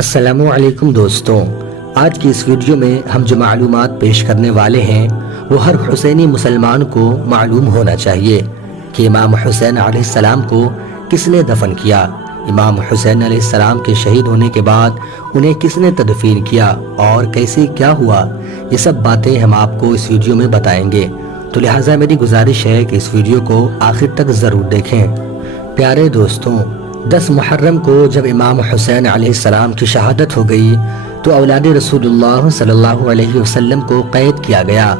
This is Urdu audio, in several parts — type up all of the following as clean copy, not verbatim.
السلام علیکم دوستوں، آج کی اس ویڈیو میں ہم جو معلومات پیش کرنے والے ہیں وہ ہر حسینی مسلمان کو معلوم ہونا چاہیے کہ امام حسین علیہ السلام کو کس نے دفن کیا، امام حسین علیہ السلام کے شہید ہونے کے بعد انہیں کس نے تدفین کیا اور کیسے کیا ہوا۔ یہ سب باتیں ہم آپ کو اس ویڈیو میں بتائیں گے، تو لہٰذا میری گزارش ہے کہ اس ویڈیو کو آخر تک ضرور دیکھیں۔ پیارے دوستوں، 10 محرم کو جب امام حسین علیہ السلام کی شہادت ہو گئی تو اولاد رسول اللہ صلی اللہ علیہ وسلم کو قید کیا گیا۔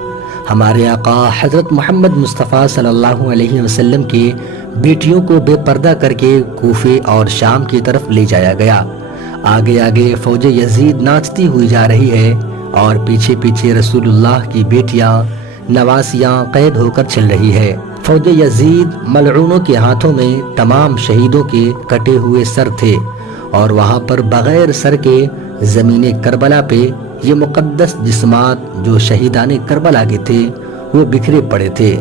ہمارے آقا حضرت محمد مصطفیٰ صلی اللہ علیہ وسلم کی بیٹیوں کو بے پردہ کر کے کوفے اور شام کی طرف لے جایا گیا۔ آگے آگے فوج یزید ناچتی ہوئی جا رہی ہے اور پیچھے پیچھے رسول اللہ کی بیٹیاں نواسیاں قید ہو کر چل رہی ہے۔ فوج یزید ملعونوں کے ہاتھوں میں تمام شہیدوں کے کٹے ہوئے سر تھے، اور وہاں پر بغیر سر کے زمین کربلا پہ یہ مقدس جسمات جو شہیدان کربلا کے تھے وہ بکھرے پڑے تھے۔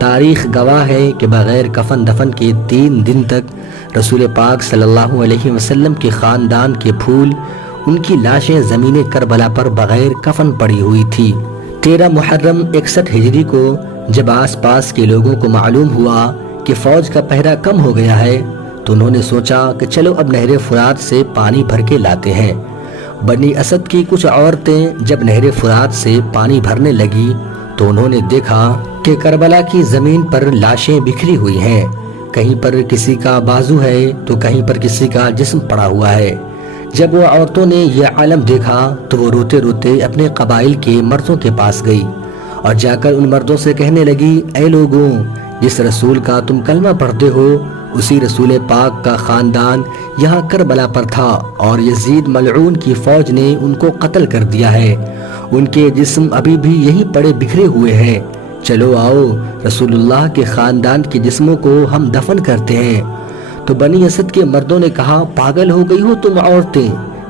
تاریخ گواہ ہے کہ بغیر کفن دفن کے 3 دن تک رسول پاک صلی اللہ علیہ وسلم کے خاندان کے پھول، ان کی لاشیں زمین کربلا پر بغیر کفن پڑی ہوئی تھی۔ 13 محرم 61 ہجری کو جب آس پاس کے لوگوں کو معلوم ہوا کہ فوج کا پہرا کم ہو گیا ہے تو انہوں نے سوچا کہ چلو اب نہر فرات سے پانی بھر کے لاتے ہیں۔ بنی اسد کی کچھ عورتیں جب نہر فرات سے پانی بھرنے لگی تو انہوں نے دیکھا کہ کربلا کی زمین پر لاشیں بکھری ہوئی ہیں، کہیں پر کسی کا بازو ہے تو کہیں پر کسی کا جسم پڑا ہوا ہے۔ جب وہ عورتوں نے یہ عالم دیکھا تو وہ روتے روتے اپنے قبائل کے مردوں کے پاس گئی اور جا کر ان مردوں سے کہنے لگی، اے لوگوں، جس رسول کا تم کلمہ پڑھتے ہو اسی رسول پاک کا خاندان یہاں کربلا پر تھا اور یزید ملعون کی فوج نے ان کو قتل کر دیا ہے، ان کے جسم ابھی بھی یہی پڑے بکھرے ہوئے ہیں، چلو آؤ رسول اللہ کے خاندان کے جسموں کو ہم دفن کرتے ہیں۔ تو بنی اسد کے مردوں نے کہا، پاگل ہو گئی ہو تم عورتیں،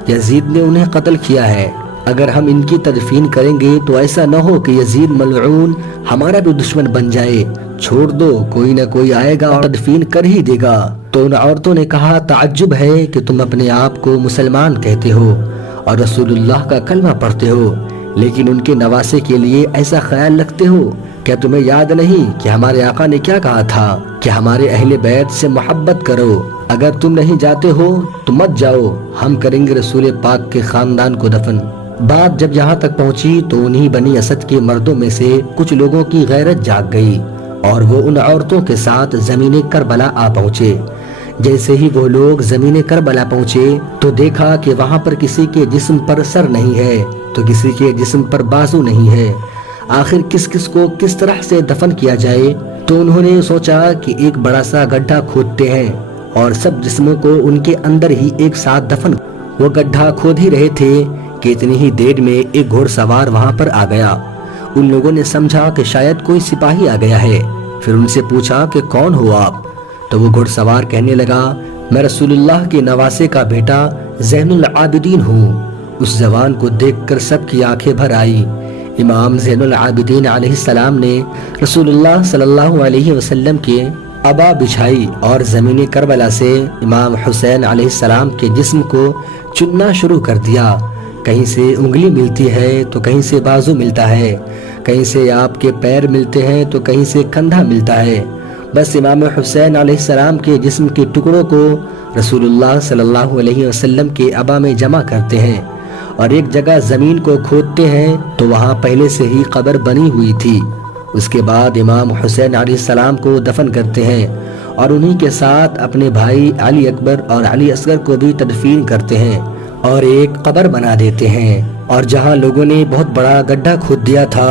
یزید نے انہیں قتل کیا ہے، اگر ہم ان کی تدفین کریں گے تو ایسا نہ ہو کہ یزید ملعون ہمارا بھی دشمن بن جائے، چھوڑ دو، کوئی نہ کوئی آئے گا اور تدفین کر ہی دے گا۔ تو ان عورتوں نے کہا، تعجب ہے کہ تم اپنے آپ کو مسلمان کہتے ہو اور رسول اللہ کا کلمہ پڑھتے ہو، لیکن ان کے نواسے کے لیے ایسا خیال رکھتے ہو۔ کیا تمہیں یاد نہیں کہ ہمارے آقا نے کیا کہا تھا کہ ہمارے اہل بیت سے محبت کرو، اگر تم نہیں جاتے ہو تو مت جاؤ، ہم کریں گے رسول پاک کے خاندان کو دفن۔ بات جب یہاں تک پہنچی تو انہی بنی اسد کے مردوں میں سے کچھ لوگوں کی غیرت جاگ گئی اور وہ ان عورتوں کے ساتھ زمین کربلا آ پہنچے۔ جیسے ہی وہ لوگ زمین کربلا پہنچے تو دیکھا کہ وہاں پر کسی کے جسم پر سر نہیں ہے تو کسی کے جسم پر بازو نہیں ہے، آخر کس کس کو کس طرح سے دفن کیا جائے۔ تو انہوں نے سوچا کہ ایک بڑا سا گڈھا کھودتے ہیں اور سب جسموں کو ان کے اندر ہی ایک ساتھ دفن۔ وہ گڈھا کھود ہی رہے تھے کہ اتنی ہی دیر میں ایک گھوڑ سوار وہاں پر آ گیا۔ ان لوگوں نے سمجھا کہ شاید کوئی سپاہی آ گیا ہے، پھر ان سے پوچھا کہ کون ہو آپ؟ تو وہ گھوڑ سوار کہنے لگا، میں رسول اللہ کے نواسے کا بیٹا زین العابدین ہوں۔ اس جوان کو دیکھ کر سب کی آنکھیں بھر آئی۔ امام زین العابدین علیہ السلام نے رسول اللہ صلی اللہ علیہ وسلم کے عبا بچھائی اور زمین کربلا سے امام حسین علیہ السلام کے جسم کو چننا شروع کر دیا۔ کہیں سے انگلی ملتی ہے تو کہیں سے بازو ملتا ہے، کہیں سے آپ کے پیر ملتے ہیں تو کہیں سے کندھا ملتا ہے، بس امام حسین علیہ السلام کے جسم کے ٹکڑوں کو رسول اللہ صلی اللہ علیہ وسلم کے عبا میں جمع کرتے ہیں اور ایک جگہ زمین کو کھودتے ہیں تو وہاں پہلے سے ہی قبر بنی ہوئی تھی۔ اس کے بعد امام حسین علیہ السلام کو دفن کرتے ہیں اور انہی کے ساتھ اپنے بھائی علی اکبر اور علی اصغر کو بھی تدفین کرتے ہیں اور ایک قبر بنا دیتے ہیں، اور جہاں لوگوں نے بہت بڑا گڈھا کھود دیا تھا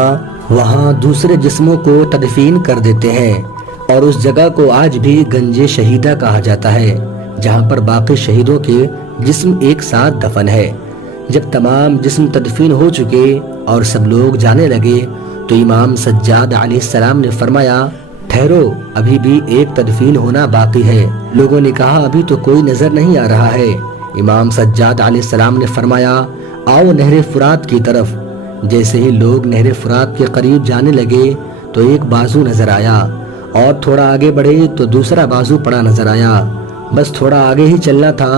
وہاں دوسرے جسموں کو تدفین کر دیتے ہیں، اور اس جگہ کو آج بھی گنج شہیدہ کہا جاتا ہے جہاں پر باقی شہیدوں کے جسم ایک ساتھ دفن ہے۔ جب تمام جسم تدفین ہو چکے اور سب لوگ جانے لگے تو امام سجاد علیہ السلام نے فرمایا، ٹھہرو، ابھی بھی ایک تدفین ہونا باقی ہے۔ لوگوں نے کہا، ابھی تو کوئی نظر نہیں آ رہا ہے۔ امام سجاد علیہ السلام نے فرمایا، آؤ نہر فرات کی طرف۔ جیسے ہی لوگ نہر فرات کے قریب جانے لگے تو ایک بازو نظر آیا، اور تھوڑا آگے بڑھے تو دوسرا بازو پڑا نظر آیا، بس تھوڑا آگے ہی چلنا تھا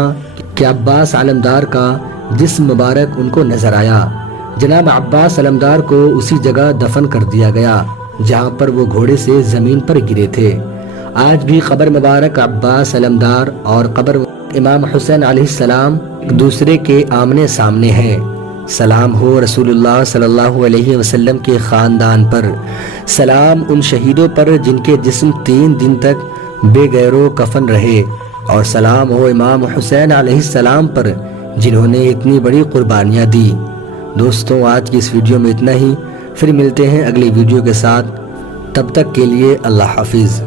کہ عباس علمدار کا جسم مبارک ان کو نظر آیا۔ جناب عباس علمدار کو اسی جگہ دفن کر دیا گیا جہاں پر وہ گھوڑے سے زمین پر گرے تھے۔ آج بھی قبر مبارک عباس علمدار اور قبر امام حسین علیہ السلام ایک دوسرے کے آمنے سامنے ہیں۔ سلام ہو رسول اللہ صلی اللہ علیہ وسلم کے خاندان پر، سلام ان شہیدوں پر جن کے جسم 3 دن تک بے گیر و کفن رہے، اور سلام ہو امام حسین علیہ السلام پر جنہوں نے اتنی بڑی قربانیاں دی۔ دوستوں، آج کی اس ویڈیو میں اتنا ہی، پھر ملتے ہیں اگلی ویڈیو کے ساتھ، تب تک کے لیے اللہ حافظ۔